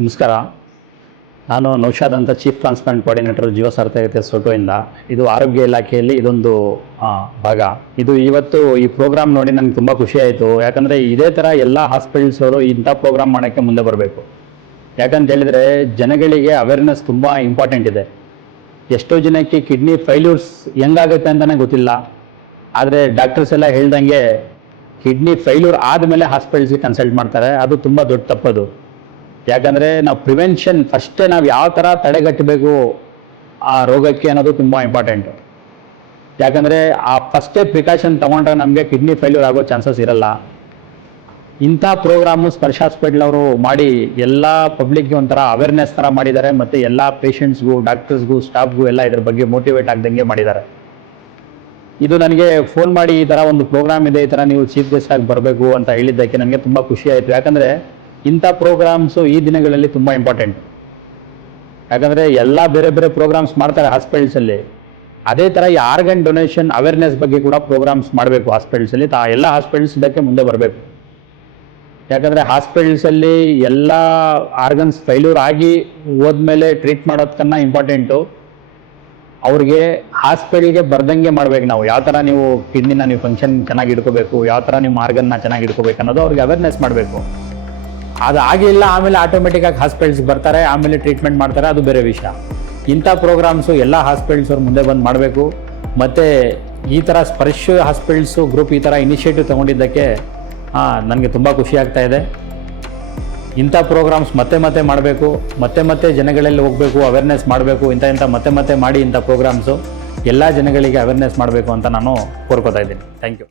ನಮಸ್ಕಾರ. ನಾನು ನೌಶಾದ್ ಅಂತ ಚೀಫ್ ಟ್ರಾನ್ಸ್ಪ್ಲಾಂಟ್ ಕೋಆರ್ಡಿನೇಟರ್ ಜೀವ ಸಾರ್ಥಕತೆ ಸೊಟೋಯಿಂದ. ಇದು ಆರೋಗ್ಯ ಇಲಾಖೆಯಲ್ಲಿ ಇದೊಂದು ಭಾಗ. ಇದು ಇವತ್ತು ಈ ಪ್ರೋಗ್ರಾಮ್ ನೋಡಿ ನನಗೆ ತುಂಬ ಖುಷಿ ಆಯಿತು. ಯಾಕಂದರೆ ಇದೇ ಥರ ಎಲ್ಲ ಹಾಸ್ಪಿಟಲ್ಸ್ ಅವರು ಇಂಥ ಪ್ರೋಗ್ರಾಮ್ ಮಾಡೋಕ್ಕೆ ಮುಂದೆ ಬರಬೇಕು. ಯಾಕಂತ ಹೇಳಿದರೆ ಜನಗಳಿಗೆ ಅವೇರ್ನೆಸ್ ತುಂಬ ಇಂಪಾರ್ಟೆಂಟ್ ಇದೆ. ಎಷ್ಟೋ ಜನಕ್ಕೆ ಕಿಡ್ನಿ ಫೈಲ್ಯೂರ್ಸ್ ಹೆಂಗಾಗುತ್ತೆ ಅಂತಲೇ ಗೊತ್ತಿಲ್ಲ. ಆದರೆ ಡಾಕ್ಟರ್ಸ್ ಎಲ್ಲ ಹೇಳ್ದಂಗೆ ಕಿಡ್ನಿ ಫೈಲ್ಯೂರ್ ಆದಮೇಲೆ ಹಾಸ್ಪಿಟಲ್ಸ್ಗೆ ಕನ್ಸಲ್ಟ್ ಮಾಡ್ತಾರೆ. ಅದು ತುಂಬ ದೊಡ್ಡ ತಪ್ಪದು. ಯಾಕಂದರೆ ನಾವು ಪ್ರಿವೆನ್ಷನ್ ಫಸ್ಟೇ ನಾವು ಯಾವ ಥರ ತಡೆಗಟ್ಟಬೇಕು ಆ ರೋಗಕ್ಕೆ ಅನ್ನೋದು ತುಂಬ ಇಂಪಾರ್ಟೆಂಟು. ಯಾಕಂದರೆ ಆ ಫಸ್ಟೇ ಪ್ರಿಕಾಷನ್ ತೊಗೊಂಡ್ರೆ ನಮಗೆ ಕಿಡ್ನಿ ಫೇಲ್ಯೂರ್ ಆಗೋ ಚಾನ್ಸಸ್ ಇರಲ್ಲ. ಇಂಥ ಪ್ರೋಗ್ರಾಮು ಸ್ಪರ್ಶ ಹಾಸ್ಪಿಟಲ್ ಅವರು ಮಾಡಿ ಎಲ್ಲ ಪಬ್ಲಿಕ್ಗೆ ಒಂಥರ ಅವೇರ್ನೆಸ್ ಥರ ಮಾಡಿದ್ದಾರೆ. ಮತ್ತು ಎಲ್ಲ ಪೇಷಂಟ್ಸ್ಗೂ, ಡಾಕ್ಟರ್ಸ್ಗೂ, ಸ್ಟಾಫ್ಗೂ ಎಲ್ಲ ಇದ್ರ ಬಗ್ಗೆ ಮೋಟಿವೇಟ್ ಆಗ್ದಂಗೆ ಮಾಡಿದ್ದಾರೆ. ಇದು ನನಗೆ ಫೋನ್ ಮಾಡಿ ಈ ಥರ ಒಂದು ಪ್ರೋಗ್ರಾಮ್ ಇದೆ, ಈ ಥರ ನೀವು ಚೀಫ್ ಗೆಸ್ಟ್ ಆಗಿ ಬರಬೇಕು ಅಂತ ಹೇಳಿದ್ದಕ್ಕೆ ನನಗೆ ತುಂಬ ಖುಷಿ ಆಯಿತು. ಯಾಕಂದರೆ ಇಂಥ ಪ್ರೋಗ್ರಾಮ್ಸು ಈ ದಿನಗಳಲ್ಲಿ ತುಂಬ ಇಂಪಾರ್ಟೆಂಟ್. ಯಾಕಂದರೆ ಎಲ್ಲ ಬೇರೆ ಬೇರೆ ಪ್ರೋಗ್ರಾಮ್ಸ್ ಮಾಡ್ತಾರೆ ಹಾಸ್ಪಿಟಲ್ಸಲ್ಲಿ. ಅದೇ ಥರ ಈ ಆರ್ಗನ್ ಡೊನೇಷನ್ ಅವೇರ್ನೆಸ್ ಬಗ್ಗೆ ಕೂಡ ಪ್ರೋಗ್ರಾಮ್ಸ್ ಮಾಡಬೇಕು ಹಾಸ್ಪಿಟಲ್ಸಲ್ಲಿ. ಎಲ್ಲ ಹಾಸ್ಪಿಟಲ್ಸ್ ಇದಕ್ಕೆ ಮುಂದೆ ಬರಬೇಕು. ಯಾಕಂದರೆ ಹಾಸ್ಪಿಟಲ್ಸಲ್ಲಿ ಎಲ್ಲ ಆರ್ಗನ್ಸ್ ಫೈಲ್ಯೂರ್ ಆಗಿ ಹೋದ್ಮೇಲೆ ಟ್ರೀಟ್ ಮಾಡೋದಕ್ಕನ್ನ ಇಂಪಾರ್ಟೆಂಟು ಅವ್ರಿಗೆ ಹಾಸ್ಪಿಟಲ್ಗೆ ಬರ್ದಂಗೆ ಮಾಡ್ಬೇಕು. ನಾವು ಯಾವ ಥರ ನೀವು ಕಿಡ್ನಿನ ನೀವು ಫಂಕ್ಷನ್ ಚೆನ್ನಾಗಿ ಇಟ್ಕೋಬೇಕು, ಯಾವ ಥರ ನಿಮ್ಮ ಆರ್ಗನ್ನ ಚೆನ್ನಾಗಿ ಇಟ್ಕೋಬೇಕು ಅನ್ನೋದು ಅವ್ರಿಗೆ ಅವೇರ್ನೆಸ್ ಮಾಡಬೇಕು. ಅದು ಆಗಿಲ್ಲ ಆಮೇಲೆ ಆಟೋಮೆಟಿಕ್ಕಾಗಿ ಹಾಸ್ಪಿಟಲ್ಸ್ಗೆ ಬರ್ತಾರೆ, ಆಮೇಲೆ ಟ್ರೀಟ್ಮೆಂಟ್ ಮಾಡ್ತಾರೆ, ಅದು ಬೇರೆ ವಿಷಯ. ಇಂಥ ಪ್ರೋಗ್ರಾಮ್ಸು ಎಲ್ಲ ಹಾಸ್ಪಿಟಲ್ಸ್ ಅವ್ರು ಮುಂದೆ ಬಂದು ಮಾಡಬೇಕು. ಮತ್ತು ಈ ಥರ ಸ್ಪರ್ಶ ಹಾಸ್ಪಿಟಲ್ಸು ಗ್ರೂಪ್ ಈ ಥರ ಇನಿಷಿಯೇಟಿವ್ ತೊಗೊಂಡಿದ್ದಕ್ಕೆ ನನಗೆ ತುಂಬ ಖುಷಿ ಆಗ್ತಾ ಇದೆ. ಇಂಥ ಪ್ರೋಗ್ರಾಮ್ಸ್ ಮತ್ತೆ ಮಾಡಬೇಕು, ಮತ್ತೆ ಜನಗಳಲ್ಲಿ ಹೋಗಬೇಕು, ಅವೇರ್ನೆಸ್ ಮಾಡಬೇಕು. ಇಂಥ ಮತ್ತೆ ಮಾಡಿ ಇಂಥ ಪ್ರೋಗ್ರಾಮ್ಸು ಎಲ್ಲ ಜನಗಳಿಗೆ ಅವೇರ್ನೆಸ್ ಮಾಡಬೇಕು ಅಂತ ನಾನು ಕೋರ್ಕೋತಾ ಇದ್ದೀನಿ. Thank you.